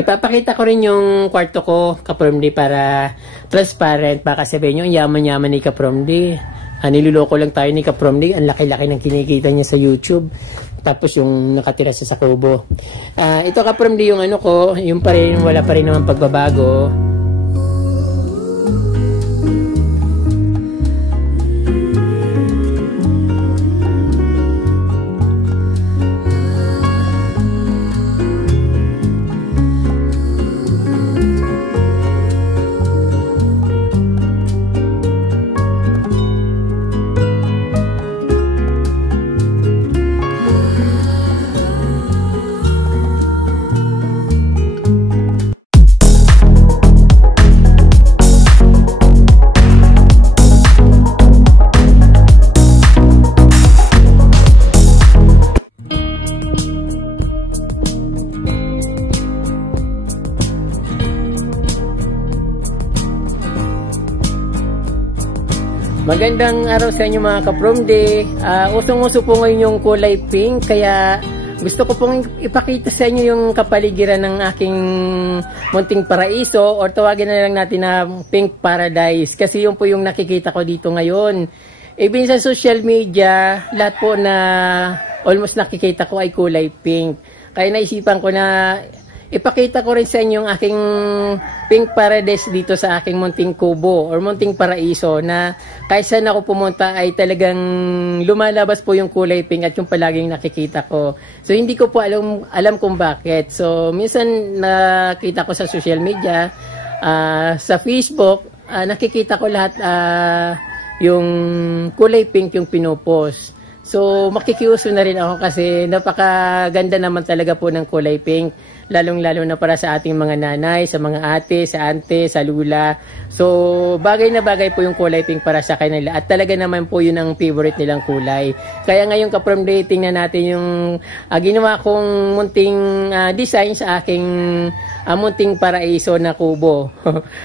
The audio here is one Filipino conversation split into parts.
Ipapakita ko rin yung kwarto ko, Kapromdi, para transparent. Baka sabihin nyo, ang yaman-yaman ni Kapromdi. Niluloko lang tayo ni Kapromdi. Ang laki-laki ng kinikita niya sa YouTube. Tapos yung nakatira sa Kubo. Ito, Kapromdi, yung ano ko, yung pa rin, wala pa rin naman pagbabago. Magandang araw sa inyo mga Kapromdi. Usong-uso po ngayon yung kulay pink, kaya gusto ko pong ipakita sa inyo yung kapaligiran ng aking munting paraiso, or tawagin na lang natin na pink paradise, kasi yun po yung nakikita ko dito ngayon. Even sa social media, lahat po na almost nakikita ko ay kulay pink. Kaya naisipan ko na ipakita ko rin sa inyo yung aking pink paradise dito sa aking munting kubo or munting paraiso, na kahit saan ako pumunta ay talagang lumalabas po yung kulay pink at yung palaging nakikita ko. So hindi ko po alam kung bakit. So minsan nakita ko sa social media, sa Facebook, nakikita ko lahat yung kulay pink yung pinopost. So makikiuso na rin ako kasi napakaganda naman talaga po ng kulay pink. Lalong-lalo na para sa ating mga nanay, sa mga ate, sa ante, sa lula. So, bagay na bagay po yung kulay pink para sa kanila. At talaga naman po yun ang favorite nilang kulay. Kaya ngayon, Kapromdi, tingnan natin yung ginawa kong munting design sa aking munting paraiso na kubo.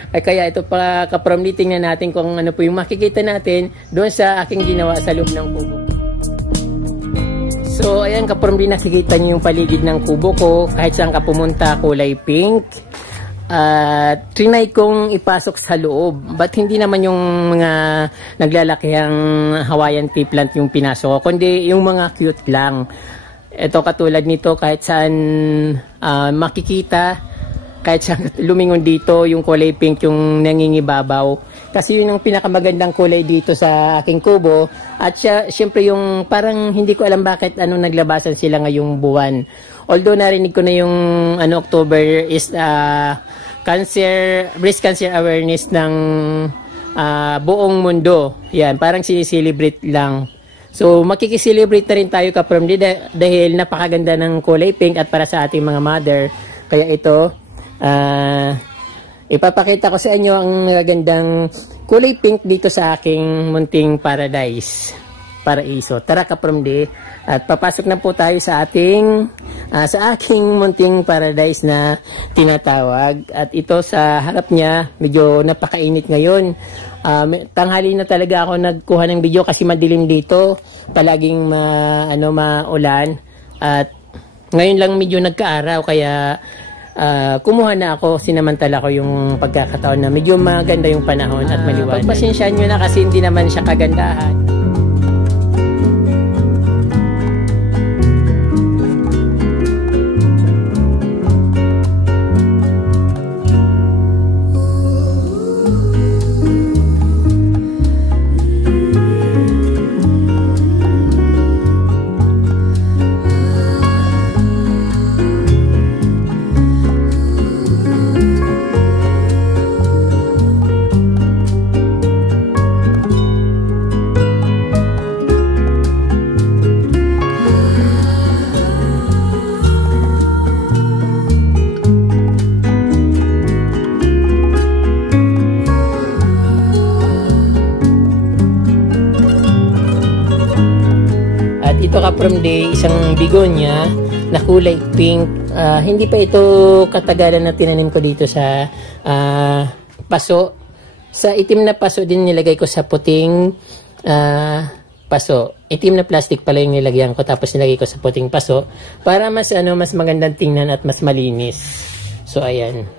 Kaya ito pa, Kapromdi, tingnan natin kung ano po yung makikita natin doon sa aking ginawa sa loob ng kubo. So, ayan, Kapromdi, nakikita niyo yung paligid ng kubo ko. Kahit saan ka pumunta, kulay pink. Trinay kong ipasok sa loob. But hindi naman yung mga naglalakihang Hawaiian tea plant yung pinasok ko, kundi yung mga cute lang. Ito, katulad nito, kahit saan makikita, kahit saan lumingon dito, yung kulay pink yung nangingibabaw. Kasi yun ang pinakamagandang kulay dito sa aking kubo. At syempre yung parang hindi ko alam bakit naglabasan sila ngayong buwan. Although narinig ko na yung October is breast cancer awareness ng buong mundo. Yan, parang sinicelebrate lang. So makikiselebrate na rin tayo, Kapromdi, dahil napakaganda ng kulay pink at para sa ating mga mother. Kaya ito, ipapakita ko sa inyo ang magandang kulay pink dito sa aking munting paraiso. Tara, Kapromdi, at papasok na po tayo sa aking munting paradise na tinatawag. At ito sa harap niya, medyo napakainit ngayon. Tanghali na talaga ako nagkuha ng video kasi madilim dito, palaging maulan. At ngayon lang medyo nagkaaraw, kaya kumuha na ako, sinamantala ko yung pagkakataon na medyo maganda yung panahon at maliwanag. Pagpasensyaan nyo na kasi hindi naman siya kagandahan. Ito, Kapromdi, isang bigonya na kulay pink. Hindi pa ito katagalan na tinanim ko dito sa paso. Sa itim na paso din nilagay ko sa puting paso. Itim na plastic pala yung nilagyan ko, tapos nilagay ko sa puting paso para mas magandang tingnan at mas malinis. So, ayan.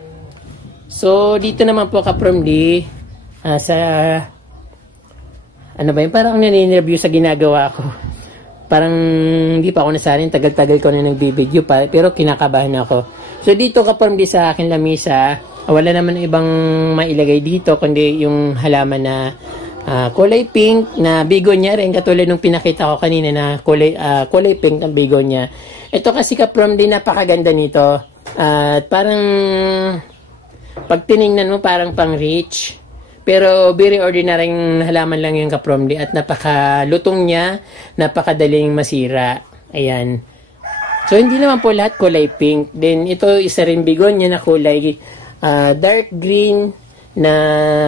So, dito naman po ka-from D, sa, ano ba yun, parang nani-review sa ginagawa ko. Parang hindi pa ako nasarin, tagal-tagal ko na nagbibideo pa, pero kinakabahan ako. So, dito ka-from D sa akin lamisa, wala naman ibang mailagay dito, kundi yung halaman na kulay pink na bigonya rin, katulad nung pinakita ko kanina na kulay pink ang bigonya. Ito kasi ka-from D, napakaganda nito. At parang pag tiningnan mo parang pang rich, pero very ordinary halaman lang yung ka-from D at napakalutong niya, napakadaling masira. Ayan. So hindi naman po lahat kulay pink. Then ito isa rin bigonya na kulay dark green na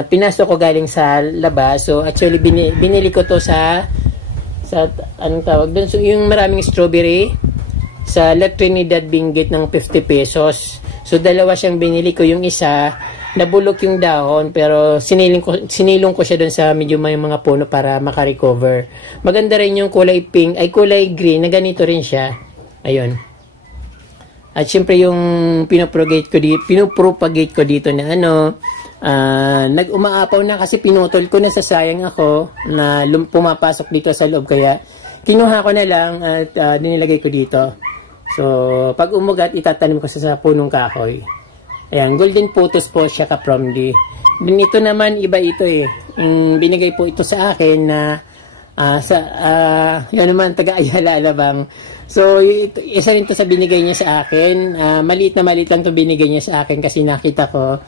pinasok ko galing sa labas. So actually binili ko to sa anong tawag doon? So yung maraming strawberry sa La Trinidad Benguet ng 50 pesos. So dalawa siyang binili ko, yung isa nabulok yung dahon pero sinilong ko siya doon sa medyo may mga puno para makarecover. Maganda rin yung kulay pink ay kulay green na ganito rin siya. Ayun. At syempre yung pinopropagate ko dito na nag-umaapaw na kasi pinutol ko na, sasayang ako na pumapasok dito sa loob, kaya kinuha ko na lang at dinilagay ko dito. So pag umugat itatanim ko sa punong kahoy. Ayan, golden photos po siya ka-from D. Then ito naman iba ito binigay po ito sa akin na yan naman taga-Ayala Alabang. So isa rin to sa binigay niya sa akin. Maliit lang to binigay niya sa akin kasi nakita ko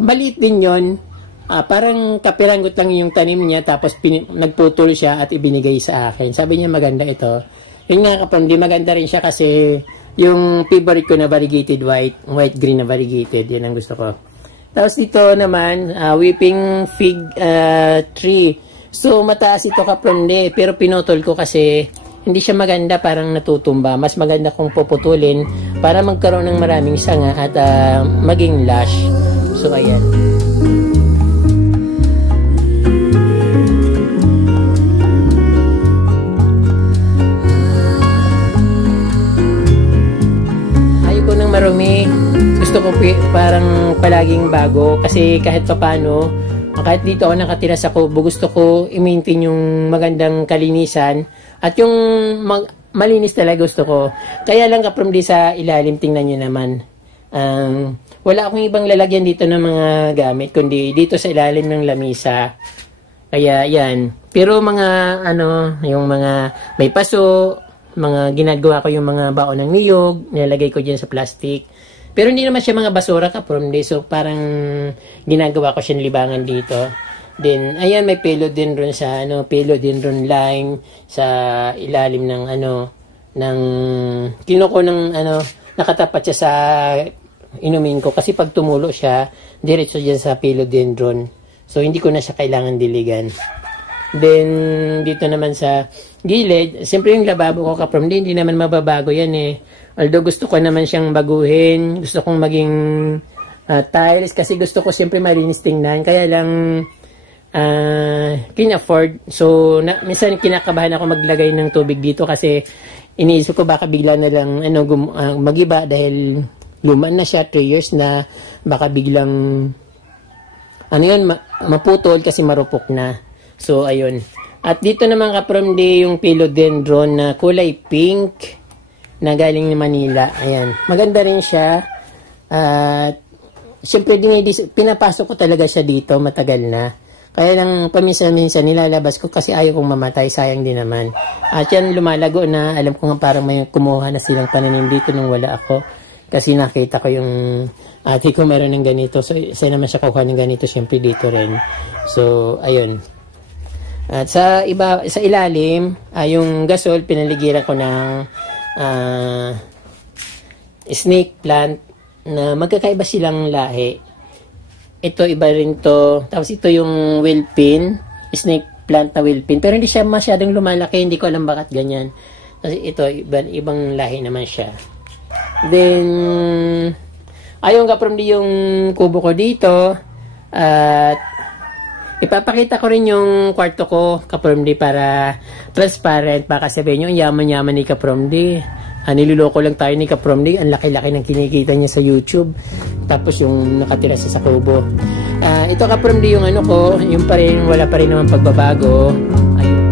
maliit din yon. Parang kapiranggot lang yung tanim niya, tapos nagputol siya at ibinigay sa akin. Sabi niya maganda ito. Yun nga ka-from D, maganda rin siya kasi yung favorite ko na variegated white green na variegated, yan ang gusto ko. Tapos dito naman weeping fig tree. So mataas ito ka-from D, pero pinutol ko kasi hindi siya maganda, parang natutumba. Mas maganda kung puputulin para magkaroon ng maraming sanga at maging lush. So ayan. Ayoko nang marumi. Gusto ko parang palaging bago kasi kahit papano, kahit dito ako nakatira sa Kubo, gusto ko i-maintain yung magandang kalinisan at yung malinis talaga gusto ko. Kaya lang ka-from D sa ilalim, tingnan nyo naman. Wala akong ibang lalagyan dito ng mga gamit, kundi dito sa ilalim ng lamisa. Kaya yan. Pero mga yung mga may paso, mga ginagawa ko yung mga baon ng niyog, nilalagay ko dyan sa plastic. Pero hindi naman siya mga basura ka-from D, so parang ginagawa ko siya libangan dito. Then ayan, may philodendron sa philodendron lime sa ilalim ng ng kinuko ng nakatapat siya sa inumin ko kasi pag tumulo siya diretso diyan sa philodendron. So hindi ko na siya kailangan diligan. Then dito naman sa gilid, siyempre yung lababo ko ka-from D, hindi naman mababago yan Although gusto ko naman siyang baguhin, gusto kong maging tiles kasi gusto ko siyempre malinis tingnan, kaya lang kin-afford. So minsan kinakabahan ako maglagay ng tubig dito kasi iniisip ko baka bigla na lang magiba dahil luma na siya, 3 years na, baka biglang maputol kasi marupok na. So ayun. At dito naman ka-from D yung philodendron na kulay pink na galing ni Manila. Ayan. Maganda rin siya. At siyempre pinapasok ko talaga siya dito matagal na. Kaya lang paminsan-minsan nilalabas ko kasi ayaw kong mamatay, sayang din naman. At yan lumalago na, alam ko nga parang may kumuha na silang pananim dito nung wala ako. Kasi nakita ko yung ate ko meron ng ganito. So isa naman siya kukuha ng ganito, siyempre dito rin. So ayun. At sa ilalim, yung gasol pinaligiran ko ng snake plant na magkakaiba silang lahi. Ito iba rin to. Tapos ito yung wheelpin, snake plant na wheelpin. Pero hindi siya masyadong lumalaki, hindi ko alam bakit ganyan. Kasi ito ibang lahi naman siya. Then ayun ka-from D yung kubo ko dito. At ipapakita ko rin yung kwarto ko ka-from D para transparent, baka sabihin nyo yaman-yaman ni ka-from D. niloloko lang tayo ni Kaprom D. Ang laki-laki ng kinikita niya sa YouTube. Tapos yung nakatira sa kubo. Ito Kaprom D, yung ano ko, yung pa rin, wala pa rin naman pagbabago. Ayun.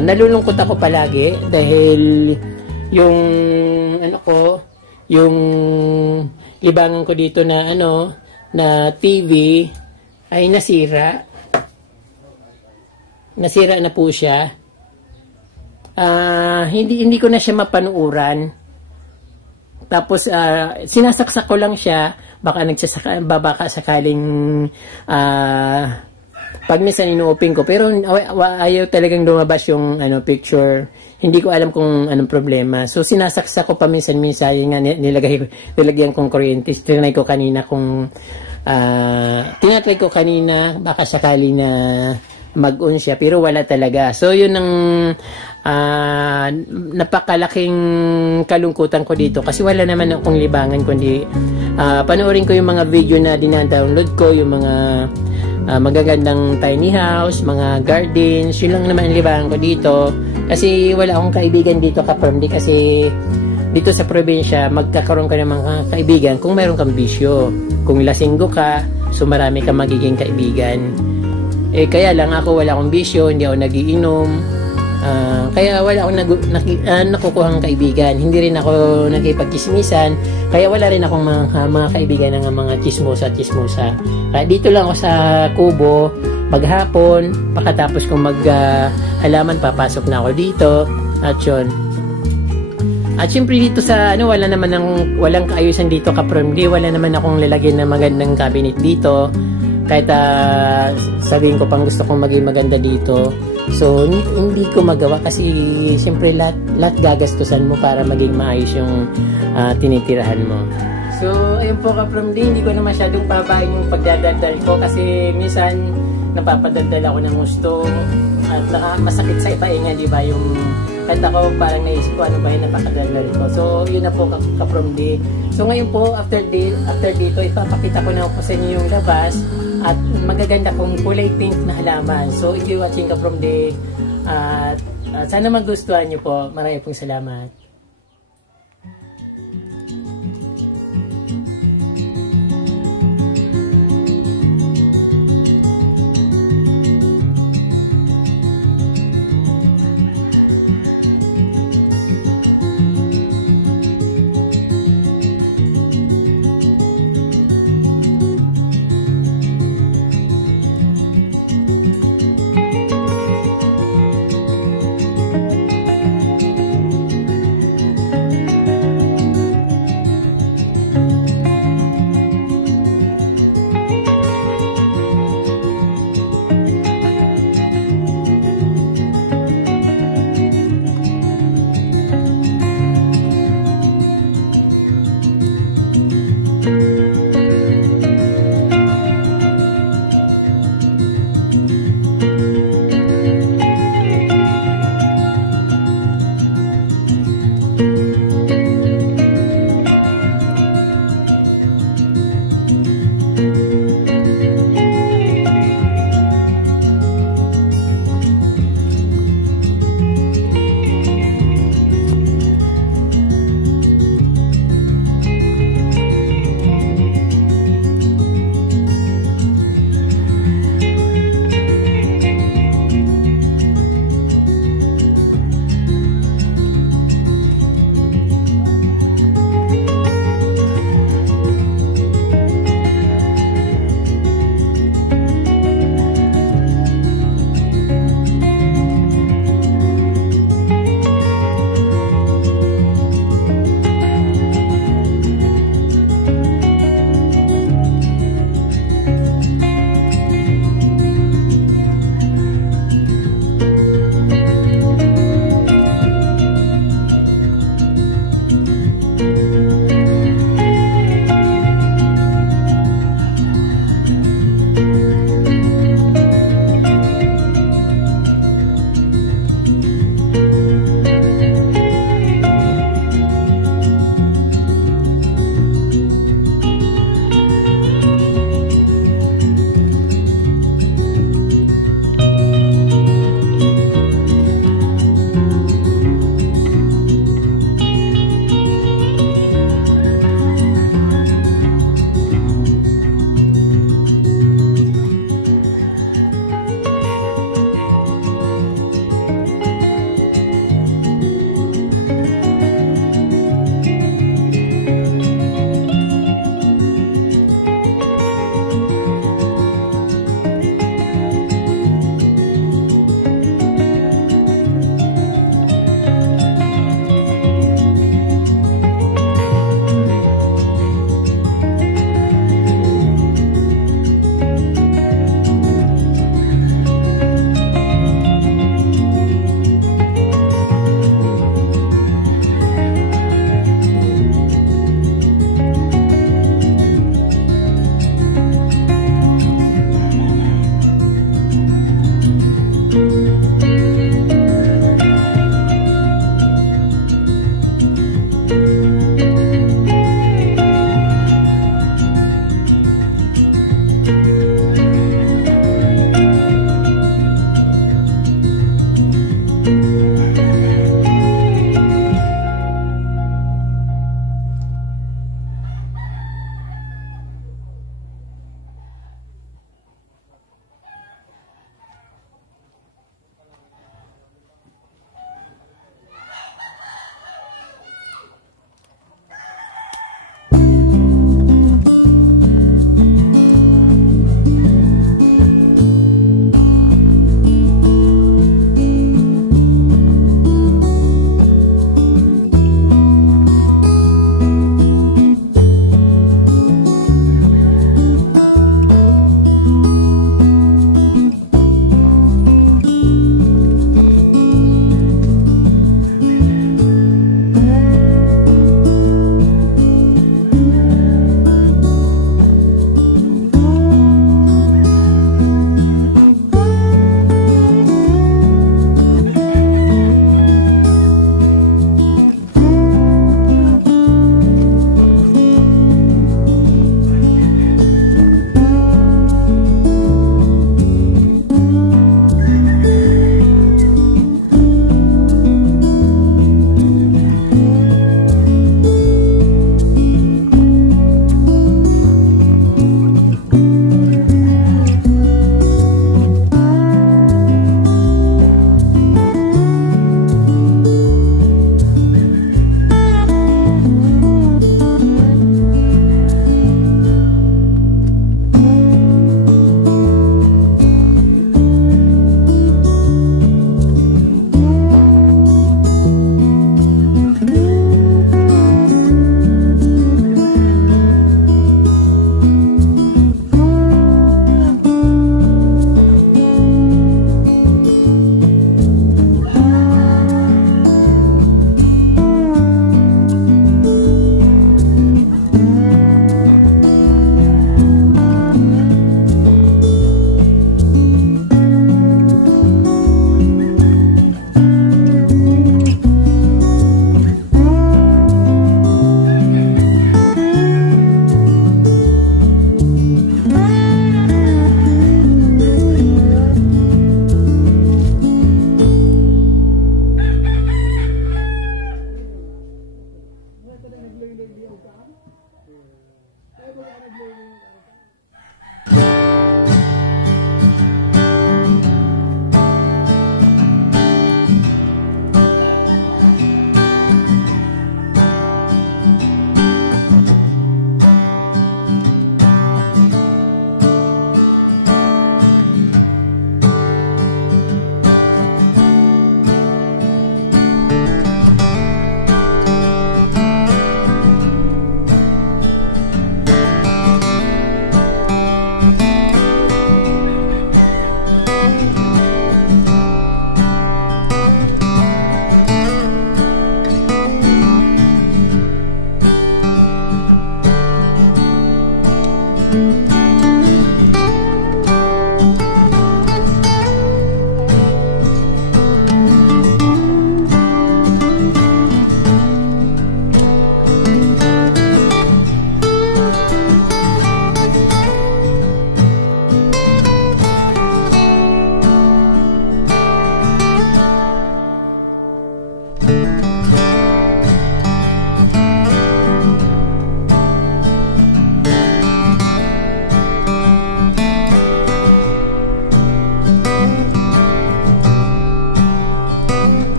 Nalulungkot ako palagi dahil yung ano ko, yung libangan ko dito na ano, na TV ay nasira. Nasira na po siya. Hindi ko na siya mapanuuran. Tapos sinasaksak ko lang siya, baka sakaling pag minsan inuupin ko, pero ayaw talagang lumabas yung picture. Hindi ko alam kung anong problema. So sinasaksak ko pa minsan-minsan, nga nilagyan kong kuryente. Tinatry ko kanina, baka sakali na mag-on siya, pero wala talaga. So yun ang napakalaking kalungkutan ko dito kasi wala naman akong libangan kundi panoorin ko yung mga video na dina-download ko, yung mga magagandang tiny house, mga gardens, yun lang naman ang libangan ko dito. Kasi wala akong kaibigan dito Kaprom D, kasi dito sa probinsya, magkakaroon ka ng mga kaibigan kung mayroon kang bisyo. Kung lasinggo ka, so marami kang magiging kaibigan. Kaya lang ako, wala akong bisyo, hindi ako nagiinom. Kaya wala akong nakukuhang kaibigan. Hindi rin ako nakipagkismisan. Kaya wala rin akong mga kaibigan ng mga chismosa. Kaya dito lang ako sa kubo, maghapon, pagkatapos kong halaman, papasok na ako dito. At yun. At syempre dito sa walang kaayusan dito Kaprom D. Wala naman akong lalagyan ng magandang cabinet dito. Kahit sabihin ko pang gusto kong maging maganda dito. So, hindi ko magawa kasi siyempre lahat gagastusan mo para maging maayos yung tinitirahan mo. So, ayun po Kaprom D, hindi ko na masyadong pabayin yung pagdadaldal ko kasi minsan napapadaldal ako ng gusto at masakit sa ipainga, di ba? Yung kanta ko parang naisip ko ano ba yung napakadaldal ko. So, yun na po Kaprom D. So, ngayon po, after dito, ipapakita ko na po sa inyo yung labas at magaganda kong kulay pink na halaman. So, if you're watching Kaprom D, at sana magustuhan nyo po. Maraming pong salamat.